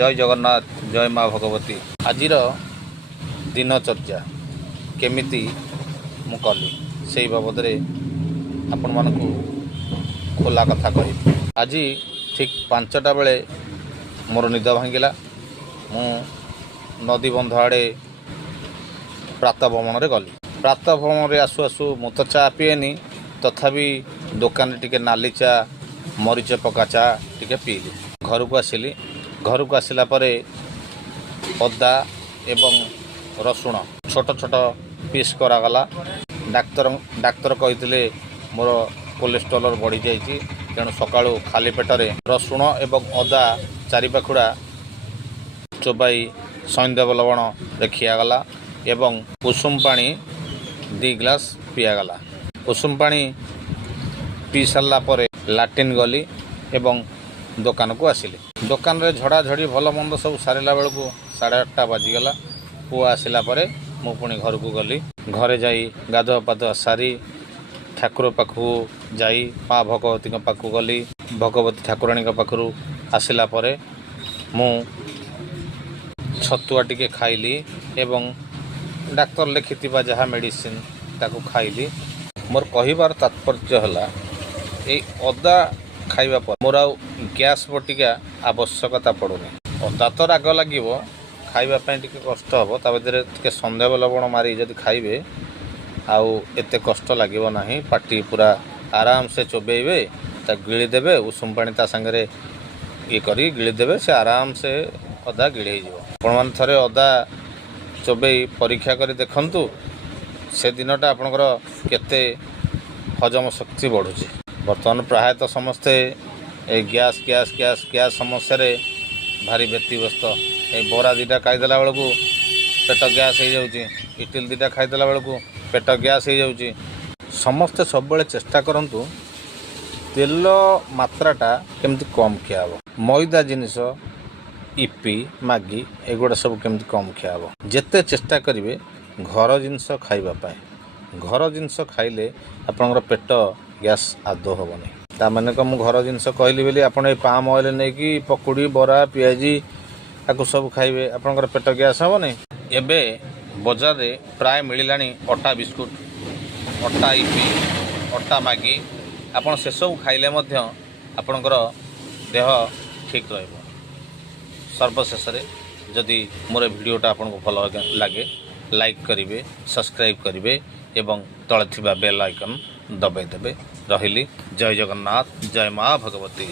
जय जगन्नाथ जय माँ भगवती। आजिर दिनचर्या केमिति मु कली से बाबद आपण मानकु खोला कथा कहि। आज ठीक 5टा बेले मोर निद भांगिला। मु नदी बंध आड़े प्रातः भ्रमण गली। प्रातः भ्रमण आसु आसु मु तो चा पीएनी, तथापि दुकान टिके नाली चा मरीच पका चा टिके पीली। घर को आसिली। घर को आसिला परे अदा एवं रसुण छोट छोट पीस करागला। डाक्तर कही मोर कोलेस्ट्रोल बढ़ी जाइए, तेणु सकाळु खाली पेटरे रसुण एवं अदा 4 पाखुड़ा चोबाई सैंधव लवण खियागला एवं उषुम पानी 2 ग्लास पियागला। उषुम पानी पी सारा पर लाट्रिन गली एवं दुकान को आसिली। दुकान रे झड़ा झड़ी भल मंद सब सारा बेलू 8:30 बाजिगला। पुआ आसिला परे मु पुणी घर को गली। घरे जाई गाधुआ पाधुआ सारी ठाकुर पाखु जाई माँ भगवती पाखु गली। भगवती ठाकुराणी पाखु आसिला परे मु छतुआ टिके खाइली एवं डाक्तर लिखिथिबा जहाँ मेडिसिन ताकू खाइली। मोर कहिबार तात्पर्य हला ए अदा खाइबा पर मोर आ गैस बटिका आवश्यकता पड़ुनी। अदा तो राग लगे खाइबा टिके कष्ट हम, तादे टिके संदेव लवण मारी जदि खाइबे आउ एते कष्ट लगे ना। पाटी पूरा आराम से चोबेबे ता गिली देबे। उषुम पानी ता संगे ये करी गिली देबे, से आराम से अदा गिड़ी हो। आपण मान थरे अदा चोबे परीक्षा करी देखंतु से दिनटा आपणकर केते हजम शक्ति बढ़ुची। बर्तमान प्रायतः समस्ते गैस गैस गैस गैस समस्या रे भारी व्यतिव्यस्त। ए बरा 2टा खाईदेला बेलू पेट गैस हो जाऊँगी, इटिल 2टा खाईदेला बेलू पेट गैस हो जाऊँगी। समस्ते सब बेले चेष्टा करंतु तेल मात्राटा केमती कम खिया हो। मैदा जिनिस इपी मैगी एगुड़ा सब केमती कम खिया हो। जेते चेष्टा करेंगे घर जिनस खाइबा। घर जिनस खाइले आपनकर पेट गैस आदौ हेनी। ताने को मुझे घर जिनस कहली बोली आप पाम ऑयल नहीं कि पकुड़ी बरा पियाजी आपको सब खाइबे, आपनकर पेट गैस हेनी। एबे बजार रे प्राय मिलानी अटा बिस्कुट, अटा इपी, अटा मैगी। आपन से सब खाइले आपनकर देह ठीक रहिबो। सर्वशेष जदि मोर वीडियोटा आपको भल लगे लाइक करेंगे, सब्सक्राइब करेंगे एवं तले थिबा बेल आइकन दबाई देबे। रहिली। जय जगन्नाथ जय माँ भगवती।